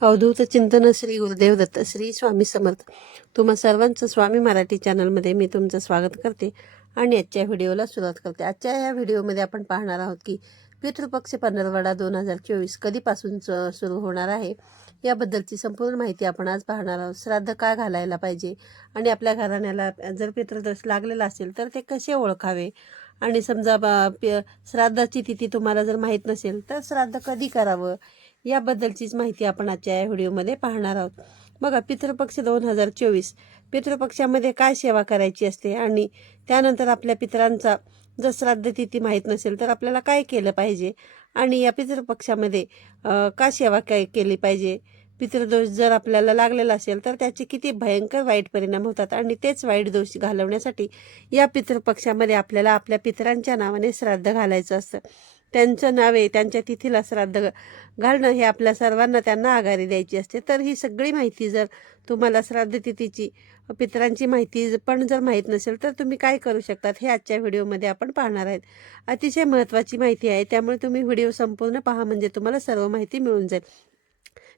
अवधूत चिंतन श्री गुरुदेव दत्त श्री स्वामी समर्थ. तुम्हा सर्वांचं स्वामी मराठी चॅनलमध्ये मी तुमचं स्वागत करते आणि आजच्या व्हिडिओला सुरुवात करते. आजच्या या व्हिडिओमध्ये आपण पाहणार आहोत की पितृपक्ष पंधरवडा 2024 कधीपासून सुरू होणार आहे याबद्दलची संपूर्ण माहिती आपण आज पाहणार आहोत. श्राद्ध का घालायला पाहिजे आणि आपल्या घराण्याला जर पितृदोष लागलेला असेल तर ते कसे ओळखावे, आणि समजा श्राद्धाची तिथी तुम्हाला जर माहीत नसेल तर श्राद्ध कधी करावं याबद्दलचीच माहिती आपण आजच्या या व्हिडिओमध्ये पाहणार आहोत. बघा, पितृपक्ष 2024 पितृपक्षामध्ये काय सेवा करायची असते आणि त्यानंतर आपल्या पितरांचा जर श्राद्ध तिथी माहीत नसेल तर आपल्याला काय केलं पाहिजे आणि या पितृपक्षामध्ये का सेवा केली पाहिजे. पितृदोष जर आपल्याला लागलेला असेल तर त्याचे किती भयंकर वाईट परिणाम होतात आणि तेच वाईट दोष घालवण्यासाठी या पितृपक्षामध्ये आपल्याला आपल्या पितरांच्या नावाने श्राद्ध घालायचं असतं. त्यांचं नावे त्यांच्या तिथीला श्राद्ध घालणं हे आपल्या सर्वांना त्यांना आघारी द्यायची असते. तर ही सगळी माहिती जर तुम्हाला श्राद्ध तिथीची पितरांची माहिती पण जर माहीत नसेल तर तुम्ही काय करू शकतात हे आजच्या व्हिडिओमध्ये आपण पाहणार आहेत. अतिशय महत्त्वाची माहिती आहे, त्यामुळे तुम्ही व्हिडिओ संपूर्ण पहा म्हणजे तुम्हाला सर्व माहिती मिळून जाईल.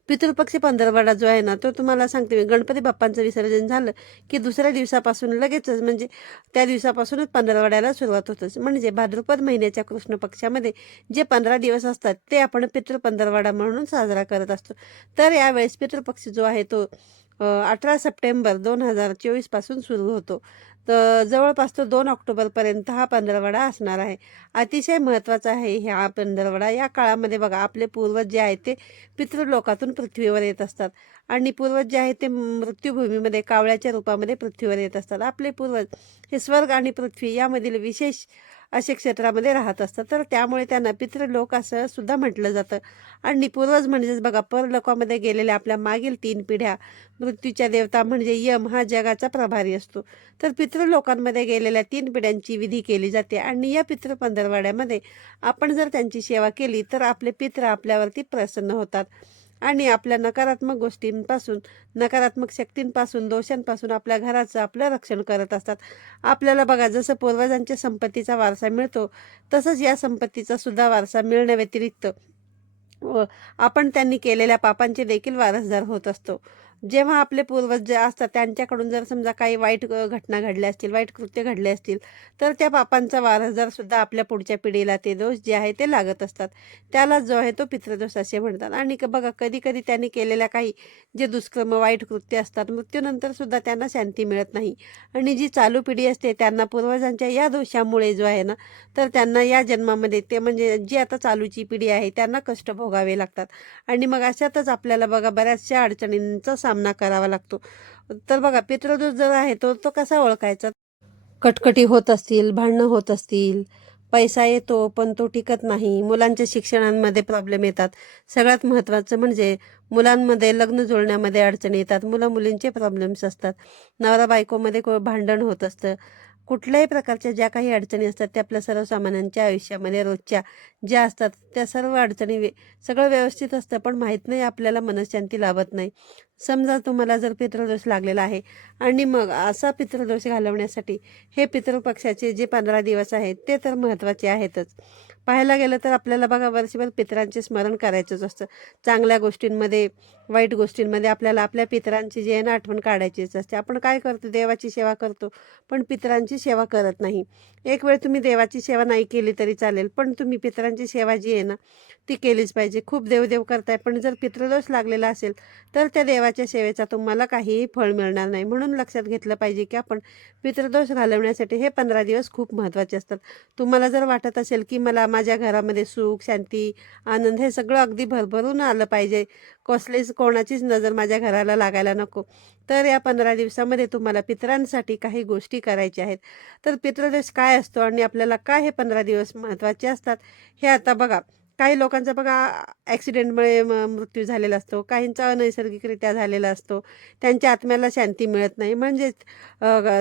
पितृपक्ष पंधरवडा जो आहे ना, तो तुम्हाला सांगते मी, गणपती बाप्पांचं विसर्जन झालं की दुसऱ्या दिवसापासून लगेचच म्हणजे त्या दिवसापासूनच पंधरवड्याला सुरुवात होतच. म्हणजे भाद्रपद महिन्याच्या कृष्ण पक्षामध्ये जे 15 दिवस असतात ते आपण पितृ पंधरवडा म्हणून साजरा करत असतो. तर यावेळेस पितृपक्ष जो आहे तो 18 सप्टेंबर 2024 पासून सुरू होतो. तर जवळपास तो 2 ऑक्टोबरपर्यंत हा पंधरवडा असणार आहे. अतिशय महत्त्वाचा आहे हा पंधरवडा. या काळामध्ये बघा, आपले पूर्वज जे आहेत ते पितृलोकातून पृथ्वीवर येत असतात आणि पूर्वज जे आहेत ते मृत्यूभूमीमध्ये कावळ्याच्या रूपामध्ये पृथ्वीवर येत असतात. आपले पूर्वज हे स्वर्ग आणि पृथ्वी यामधील विशेष असे क्षेत्रामध्ये राहत असतात. तर त्यामुळे त्यांना पितृलोक असं सुद्धा म्हटलं जातं. आणि पूर्वज म्हणजेच बघा, परलोकामध्ये गेलेल्या आपल्या मागील 3 पिढ्या, मृत्यूच्या देवता म्हणजे यम हा जगाचा प्रभारी असतो. तर पितृलोकांमध्ये गेलेल्या 3 पिढ्यांची विधी केली जाते आणि या पितृ पंधरवड्यामध्ये आपण जर त्यांची सेवा केली तर आपले पितृ आपल्यावरती प्रसन्न होतात आणि आपल्या नकारात्मक गोष्टींपासून, नकारात्मक शक्तींपासून, दोषांपासून आपल्या घराचं आपलं रक्षण करत असतात. आपल्याला बघा, जसं पूर्वजांच्या संपत्तीचा वारसा मिळतो तसंच या संपत्तीचा सुद्धा वारसा मिळण्याव्यतिरिक्त आपण त्यांनी केलेल्या पापांचे देखील वारसदार होत असतो. जेव्हा आपले पूर्वज जे असतात त्यांच्याकडून जर समजा काही वाईट घटना घडल्या असतील, वाईट कृत्य घडले असतील, तर त्या पापांचा वारसदार सुद्धा आपल्या पुढच्या पिढीला ते दोष जे आहे ते लागत असतात. त्याला जो आहे तो पितृदोष असे म्हणतात. आणि बघा, कधी कधी त्यांनी केलेल्या काही जे दुष्कर्म, वाईट कृत्य असतात, मृत्यूनंतर सुद्धा त्यांना शांती मिळत नाही आणि जी चालू पिढी असते त्यांना पूर्वजांच्या या दोषामुळे जो आहे ना, तर त्यांना या जन्मामध्ये ते म्हणजे जी आता चालूची पिढी आहे त्यांना कष्ट भोगावे लागतात. आणि मग अशातच आपल्याला बघा बऱ्याचशा अडचणींचा सामना करावा लागतो. तर बघा, पितृदोष जो आहे तो कसा ओळखायचा. कटकटी होत असतील, भांडणं होत असतील, पैसा येतो पण तो टिकत नाही, मुलांच्या शिक्षणांमध्ये प्रॉब्लेम येतात, सगळ्यात महत्त्वाचं म्हणजे मुलांमध्ये लग्न जुळण्यामध्ये अडचणी येतात, मुलं मुलींचे प्रॉब्लेम्स असतात, नवरा बायकोमध्ये भांडण होत असतं. कुठल्याही प्रकारच्या ज्या काही अडचणी असतात त्या आपल्या सर्वसामान्यांच्या आयुष्यामध्ये रोजच्या ज्या असतात त्या सर्व अडचणी सगळं व्यवस्थित असतं पण माहीत नाही, आपल्याला मनशांती लाभत नाही. समजा तुम्हाला जर पितृदोष लागलेला आहे आणि मग असा पितृदोष घालवण्यासाठी हे पितृपक्षाचे जे 15 दिवस आहेत ते तर महत्त्वाचे आहेतच. पाहायला गेलं तर आपल्याला बघा, वर्षभर पितरांचे स्मरण करायचंच असतं. चांगल्या गोष्टींमध्ये, वाईट गोष्टींमध्ये आपल्याला आपल्या पितरांची जी आहे ना आठवण काढायचीच असते. आपण काय करतो, देवाची सेवा करतो पण पितरांची सेवा करत नाही. एक वेळ तुम्ही देवाची सेवा नाही केली तरी चालेल, पण तुम्ही पितरांची सेवा जी आहे ना ती केलीच पाहिजे. खूप देवदेव करताय पण जर पितृदोष लागलेला असेल तर त्या देवाच्या सेवेचा तुम्हाला काहीही फळ मिळणार नाही. म्हणून लक्षात घेतलं पाहिजे की आपण पितृदोष घालवण्यासाठी हे 15 दिवस खूप महत्त्वाचे असतात. तुम्हाला जर वाटत असेल की मला माझ्या घरामध्ये सुख, शांती, आनंद हे सगळं अगदी भरभरून आलं पाहिजे, कोणाचीच नजर माझ्या घराला लागायला नको, तर या 15 दिवसामध्ये तुम्हाला पितरांसाठी काही गोष्टी करायच्या आहेत. तर पितृदोष काय असतो आणि आपल्याला काय हे 15 दिवस महत्त्वाचे असतात हे आता बघा. काही लोकांचा बघा ॲक्सिडेंटमुळे मृत्यू झालेला असतो, काहींचा अनैसर्गिकरित्या झालेला असतो, त्यांच्या आत्म्याला शांती मिळत नाही. म्हणजेच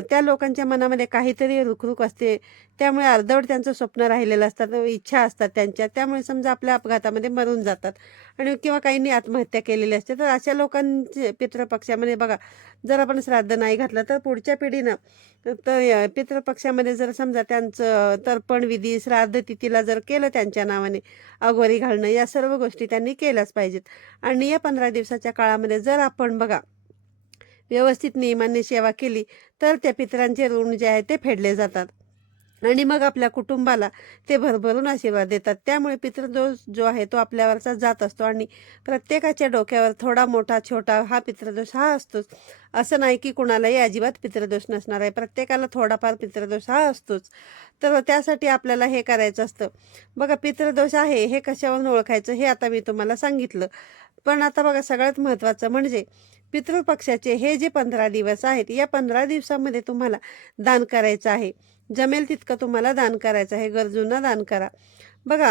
त्या लोकांच्या मनामध्ये काहीतरी रुखरुख असते, त्यामुळे अर्धवट त्यांचं स्वप्न राहिलेलं असतात, इच्छा असतात त्यांच्या, त्यामुळे समजा आपल्या अपघातामध्ये मरून जातात आणि किंवा काहींनी आत्महत्या केलेली असते. तर अशा लोकांचे पितृपक्षामध्ये बघा, जर आपण श्राद्ध नाही घातलं तर पुढच्या पिढीनं तर पितृपक्षामध्ये जर समजा त्यांचं तर्पण विधी, श्राद्ध तिथीला जर केलं त्यांच्या नावाने, अघोरी घालणं, या सर्व गोष्टी त्यांनी केल्याच पाहिजेत. आणि या 15 दिवसाच्या काळामध्ये जर आपण बघा व्यवस्थित नियमाने सेवा केली तर त्या पितरांचे ऋण जे आहे ते फेडले जातात आणि मग आपल्या कुटुंबाला ते भरभरून आशीर्वाद देतात. त्यामुळे पितृदोष जो आहे तो आपल्यावरचा जात असतो आणि प्रत्येकाच्या डोक्यावर थोडा मोठा छोटा हा पितृदोष हा असतोच. असं नाही की कुणालाही अजिबात पितृदोष नसणार आहे, प्रत्येकाला थोडाफार पितृदोष हा असतोच. तर त्यासाठी आपल्याला हे करायचं असतं. बघा, पितृदोष आहे हे कशावरून ओळखायचं हे आता मी तुम्हाला सांगितलं. पण आता बघा, सगळ्यात महत्त्वाचं म्हणजे पितृपक्षाचे हे जे 15 दिवस आहेत, या 15 दिवसामध्ये तुम्हाला दान करायचं आहे. जमेल तितकं तुम्हाला दान करायचं आहे, गरजूंना दान करा. बघा,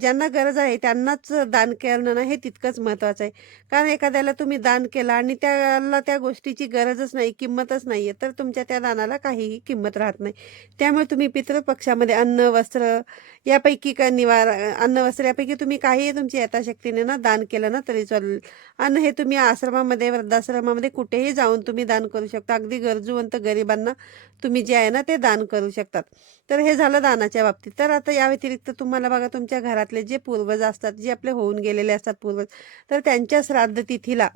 ज्यांना गरज आहे त्यांनाच दान करणं ना हे तितकंच महत्त्वाचं आहे. कारण एखाद्याला तुम्ही दान केलं आणि त्याला त्या गोष्टीची गरजच नाही, किंमतच नाही आहे, तर तुमच्या त्या दानाला काहीही किंमत राहत नाही. त्यामुळे तुम्ही पितृपक्षामध्ये अन्न, वस्त्र यापैकी अन्न, वस्त्र यापैकी तुम्ही काहीही तुमच्या यथाशक्तीने ना दान केलं ना तरी चालेल. अन्न हे तुम्ही आश्रमामध्ये, वृद्धाश्रमामध्ये कुठेही जाऊन तुम्ही दान करू शकता. अगदी गरजूवंत गरिबांना तुम्ही जे आहे ना ते दान करू शकतात. तर हे झालं दानाच्या बाबतीत. तर आता या व्यतिरिक्त तुम्हाला बघा, तुमच्या घरातले जे पूर्वज असतात, जे आपले होऊन गेलेले असतात पूर्वज, तर त्यांच्या श्राद्ध तिथीला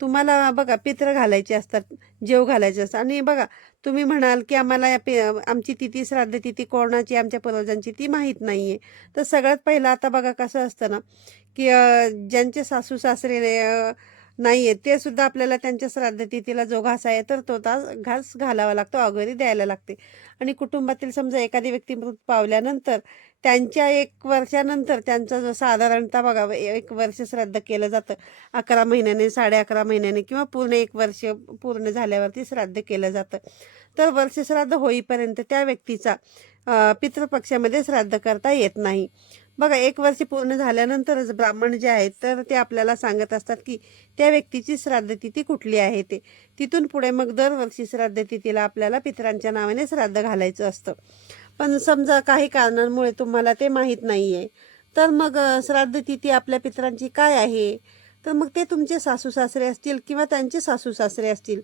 तुम्हाला बघा पित्र घालायचे असतात, जेव घालायचे असतात. आणि बघा, तुम्ही म्हणाल की आम्हाला आमची तिथी, श्राद्ध तिथी कोणाची, आमच्या पूर्वजांची ती माहीत नाही आहे. तर सगळ्यात पहिलं आता बघा कसं असतं ना की ज्यांचे सासू सासरे नाही आहेत ते सुद्धा आपल्याला त्यांच्या श्राद्ध तिथीला जो घास आहे तर तो घास घालावा लागतो, अघोरी द्यायला लागते. आणि कुटुंबातील समजा एखादी व्यक्ती मृत पावल्यानंतर त्यांच्या 1 वर्षानंतर त्यांचा जो साधारणतः बघा 1 वर्ष श्राद्ध केलं जातं. 11 महिन्याने, 11.5 महिन्याने किंवा पूर्ण 1 वर्ष पूर्ण झाल्यावरती श्राद्ध केलं जातं. तर वर्ष श्राद्ध होईपर्यंत त्या व्यक्तीचा पितृपक्षामध्ये श्राद्ध करता येत नाही. बघा, 1 वर्ष पूर्ण झाल्यानंतरच ब्राह्मण जे आहेत तर ते आपल्याला सांगत असतात की त्या व्यक्तीची श्राद्ध तिथी कुठली आहे ते. तिथून पुढे मग दरवर्षी श्राद्ध तिथीला आपल्याला पितरांच्या नावाने श्राद्ध घालायचं असतं. पण समजा काही कारणांमुळे तुम्हाला ते माहीत नाही आहे, तर मग श्राद्ध तिथी आपल्या पितरांची काय आहे, तर मग ते तुमचे सासू सासरे असतील किंवा त्यांचे सासू सासरे असतील,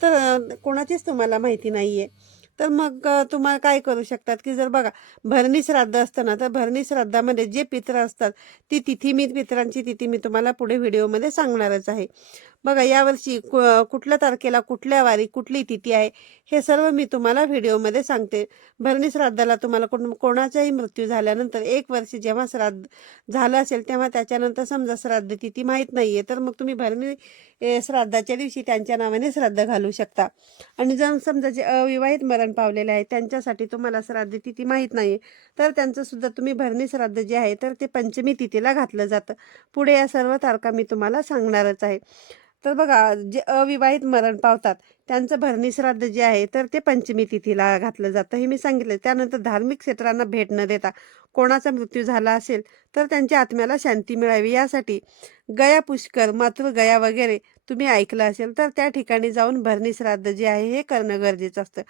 तर कोणाचीच तुम्हाला माहिती नाही आहे. तर मग तुम्हाला काय करू शकतात की जर बघा भरणी श्राद्ध असतं ना, तर भरणी श्राद्धामध्ये जे पित्र असतात ती तिथी, पितरांची तिथी मी तुम्हाला पुढे व्हिडिओमध्ये सांगणारच आहे. बघा, यावर्षी कुठल्या तारखेला कुठल्या वारी कुठली तिथी आहे हे सर्व मी तुम्हाला व्हिडिओमध्ये सांगते. भरणी श्राद्धाला तुम्हाला कोणाचाही मृत्यू झाल्यानंतर 1 वर्ष जेव्हा श्राद्ध झालं असेल तेव्हा त्याच्यानंतर समजा श्राद्ध तिथी माहीत नाही आहे, तर मग तुम्ही भरणी श्राद्धाच्या दिवशी त्यांच्या नावाने श्राद्ध घालू शकता. आणि जर समजा जे अविवाहित मरण पावलेले आहेत त्यांच्यासाठी तुम्हाला श्राद्ध तिथी माहीत नाही आहे, तर त्यांचं सुद्धा तुम्ही भरणी श्राद्ध जे आहे तर ते पंचमी तिथीला घातलं जातं. पुढे या सर्व तारखा मी तुम्हाला सांगणारच आहे. तर बघा, जे अविवाहित मरण पावतात त्यांचं भरणी श्राद्ध जे आहे तर ते पंचमी तिथीला घातलं जातं, हे मी सांगितलं. त्यानंतर धार्मिक क्षेत्रांना भेट न देता कोणाचा मृत्यू झाला असेल तर त्यांच्या आत्म्याला शांती मिळावी यासाठी गया पुष्कर, मातृगया वगैरे तुम्ही ऐकलं असेल तर त्या ठिकाणी जाऊन भरणी श्राद्ध जे आहे हे करणं गरजेचं असतं.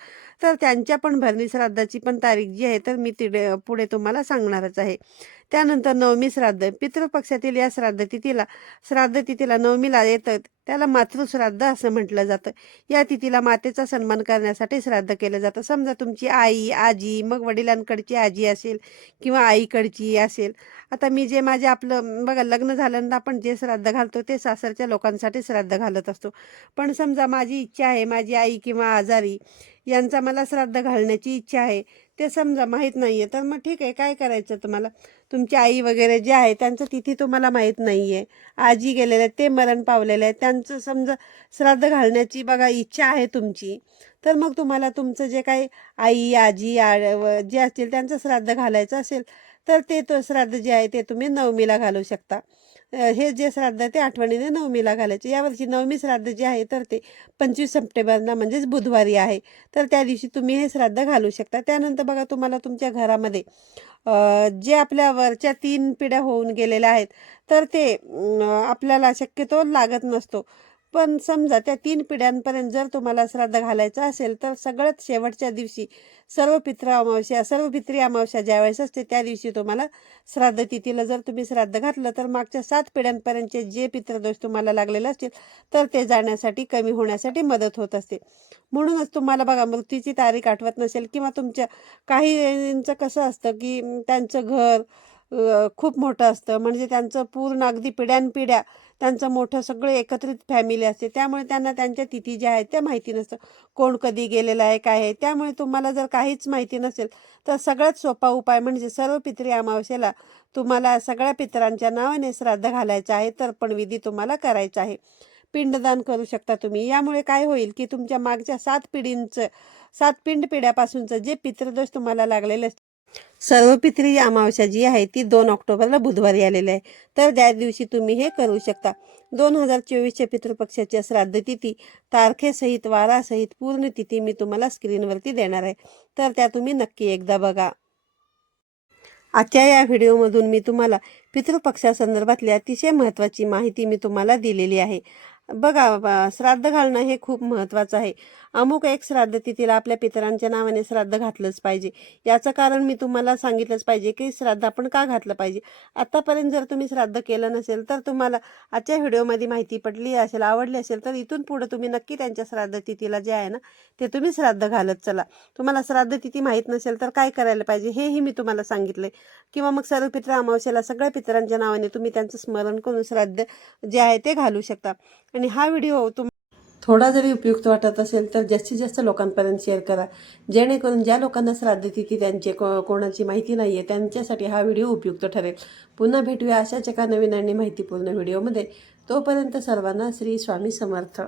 तर त्यांच्या पण भरणी श्राद्धाची पण तारीख जी आहे तर मी पुढे तुम्हाला सांगणारच आहे. त्यानंतर नवमी श्राद्ध, पितृपक्षातील या श्राद्ध तिथीला नवमीला येतं त्याला मातृश्राद्ध असं म्हटलं जातं. या तिथीला मातेचा सन्मान करण्यासाठी श्राद्ध केलं जातं. समजा तुमची आई, आजी, मग वडिलांकडची आजी असेल किंवा आईकडची असेल. आता मी जे आपलं बघा, लग्न झाल्यानंतर आपण जे श्राद्ध घालतो ते सासरच्या लोकांसाठी श्राद्ध घालत असतो. पण समजा माझी इच्छा आहे, माझी आई किंवा आजारी यांचा मला श्राद्ध घालण्याची इच्छा आहे, ते समजा माहीत नाही आहे, तर मग ठीक आहे, काय करायचं तुम्हाला, तुमची आई वगैरे जे आहे त्यांचं तिथी तुम्हाला माहीत नाही आहे, आजी गेलेले आहेत, ते मरण पावलेले आहेत, त्यांचं समजा श्राद्ध घालण्याची बघा इच्छा आहे तुमची, तर मग तुम्हाला तुमचं जे काही आई, आजी जे असतील त्यांचं श्राद्ध घालायचं असेल तर तो श्राद्ध जे आहे ते तुम्ही नवमीला घालू शकता. हे जे श्राद्ध ते आठवणीने नवमीला घालायचे. यावर्षी नवमी श्राद्ध जे आहे तर ते 25 सप्टेंबरला म्हणजेच बुधवारी आहे, तर त्या दिवशी तुम्ही हे श्राद्ध घालू शकता. त्यानंतर बघा, तुम्हाला तुमच्या घरामध्ये जे आपल्या वरच्या 3 पिढ्या होऊन गेलेल्या आहेत तर ते आपल्याला शक्यतो लागत नसतो. पण समजा त्या 3 पिढ्यांपर्यंत जर तुम्हाला श्राद्ध घालायचं असेल तर सगळ्यात शेवटच्या दिवशी सर्व पितृ अमावस्या ज्यावेळेस असते त्या दिवशी तुम्हाला श्राद्ध तिथीला जर तुम्ही श्राद्ध घातलं तर मागच्या 7 पिढ्यांपर्यंतचे जे पितृदोष तुम्हाला लागलेले असतील तर ते जाण्यासाठी, कमी होण्यासाठी मदत होत असते. म्हणूनच तुम्हाला बघा मृत्यूची तारीख आठवत नसेल किंवा तुमच्या काहींचं कसं असतं की त्यांचं घर खूप मोठं असतं, म्हणजे त्यांचं पूर्ण अगदी पिढ्यानपिढ्या त्यांचं मोठं सगळं एकत्रित फॅमिली असते, त्यामुळे त्यांना त्यांच्या तिथी ज्या आहेत त्या माहिती नसतं, कोण कधी गेलेलं आहे काय आहे. त्यामुळे तुम्हाला जर काहीच माहिती नसेल तर सगळ्यात सोपा उपाय म्हणजे सर्व पितृ अमावस्येला तुम्हाला सगळ्या पितरांच्या नावाने श्राद्ध घालायचं आहे, तर्पणविधी तुम्हाला करायचा आहे, पिंडदान करू शकता तुम्ही. यामुळे काय होईल की तुमच्या मागच्या 7 पिढ्यापासूनचं जे पितृदोष तुम्हाला लागलेले असते, सर्व पितृ अमावस्या जी आहे ती 2 ऑक्टोबरला बुधवारी आलेली आहे, तर त्या दिवशी तुम्ही हे करू शकता. 2024च्या पितृपक्षाच्या श्राद्ध तिथी तारखेसहित, वारासहित पूर्ण तिथी मी तुम्हाला स्क्रीनवरती देणार आहे, तर त्या तुम्ही नक्की एकदा बघा. आजच्या या व्हिडिओमधून मी तुम्हाला पितृपक्षासंदर्भातली अतिशय महत्त्वाची माहिती मी तुम्हाला दिलेली आहे. बघा, श्राद्ध घालणं हे खूप महत्त्वाचं आहे. अमुक एक श्राद्ध तिथीला आपल्या पितरांच्या नावाने श्राद्ध घातलंच पाहिजे. याचं कारण मी तुम्हाला सांगितलंच पाहिजे की श्राद्ध आपण का घातलं पाहिजे. आत्तापर्यंत जर तुम्ही श्राद्ध केलं नसेल तर तुम्हाला आजच्या व्हिडिओमध्ये माहिती पडली असेल, आवडली असेल, तर इथून पुढे तुम्ही नक्की त्यांच्या श्राद्ध तिथीला जे आहे ना ते तुम्ही श्राद्ध घालत चला. तुम्हाला श्राद्ध तिथी माहीत नसेल तर काय करायला पाहिजे हेही मी तुम्हाला सांगितलं आहे. किंवा मग सर्व पितृ अमावस्येला सगळ्या पितरांच्या नावाने तुम्ही त्यांचं स्मरण करून श्राद्ध जे आहे ते घालू शकता. आणि हा व्हिडिओ थोडा जरी उपयुक्त वाटत असेल तर जास्तीत जास्त लोकांपर्यंत शेअर करा, जेणेकरून ज्या लोकांना श्राद्ध तिथी त्यांचे कोणाची माहिती नाही आहे त्यांच्यासाठी हा व्हिडिओ उपयुक्त ठरेल. पुन्हा भेटूया अशाच एका नवीन आणि माहितीपूर्ण व्हिडिओमध्ये. तोपर्यंत सर्वांना श्री स्वामी समर्थ.